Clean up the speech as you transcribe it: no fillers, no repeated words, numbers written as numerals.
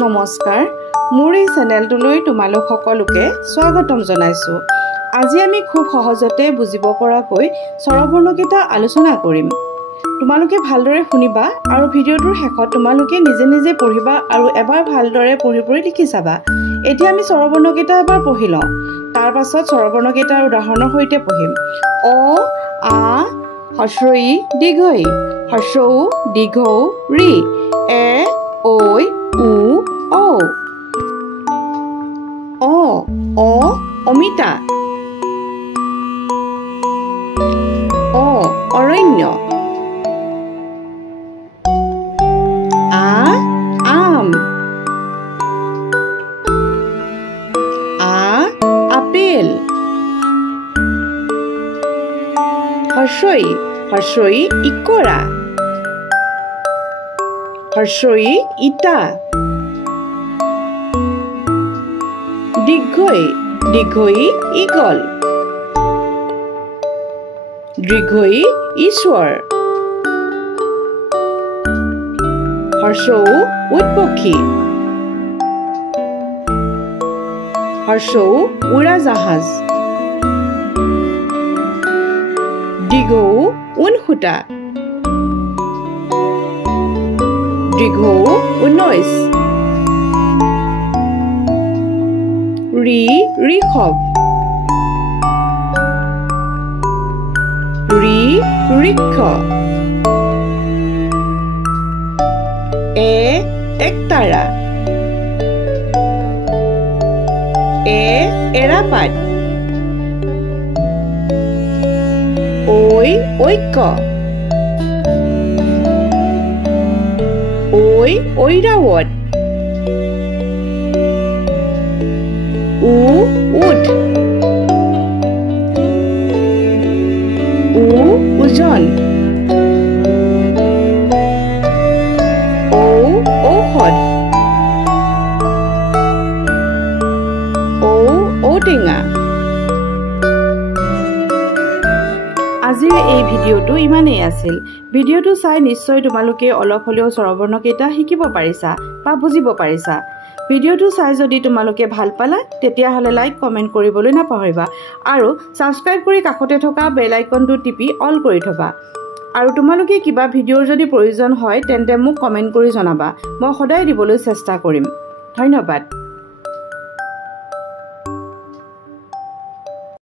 নমস্কাৰ মোৰ এই চেনেলটোলৈ তোমালোক সকলোকে স্বাগতম জনাইছো। আজি আমি খুব সহজতে বুজিব পৰাকৈ স্বৰবৰ্ণকেইটা আলোচনা কৰিম। তোমালোকে ভালদৰে শুনিবা আৰু ভিডিঅ'টোৰ শেষত তোমালোকে নিজে নিজে পঢ়িবা আৰু এবাৰ ভালদৰে পঢ়ি লিখি চাবা। এতিয়া আমি স্বৰবৰ্ণকেইটা এবাৰ পঢ়ি লওঁ। তাৰ পাছত স্বৰবৰ্ণকেইটাৰ উদাহৰণৰ সৈতে পঢ়িম। অ, আ, হস্ৰ ই দীৰ্ঘ ই, হস্ৰ উ দীৰ্ঘ উ ৰি, এ, ঐ, উ, ঔ। অ অমিতা, অৰণ্য, আম, আপেল, হস্ৰ ই ইকৰা, হস্ৰ ই ইটা, দীৰ্ঘ ই ঈগল, দীৰ্ঘ ই ঈশ্বৰ, হস্ৰ উ উট পক্ষী, হস্ৰ উ উৰাজাহাজ, দীৰ্ঘ উ ঊনসূতা, দীৰ্ঘ উ 19, ঋষভ, ঋক্ষ, একতাৰা, এৰাপাত, ঐক্য, ঐৰাৱত, উট, ওজন, ঔষধ, ঔটেঙা। আজিৰ এই ভিডিঅ'টো ইমানেই আছিল। ভিডিঅ'টো চাই নিশ্চয় তোমালোকে অলপ হ'লেও স্বৰবৰ্ণকেইটা শিকিব পাৰিছা বা বুজিব পাৰিছা। ভিডিঅ'টো চাই যদি তোমালোকে ভাল পালা তেতিয়াহ'লে লাইক কমেণ্ট কৰিবলৈ নাপাহৰিবা আৰু ছাবস্ক্ৰাইব কৰি কাষতে থকা বেল আইকনটো টিপি অল কৰি থবা। আৰু তোমালোকে কিবা ভিডিঅ'ৰ যদি প্ৰয়োজন হয় তেন্তে মোক কমেণ্ট কৰি জনাবা। মই সদায় দিবলৈ চেষ্টা কৰিম। ধন্যবাদ।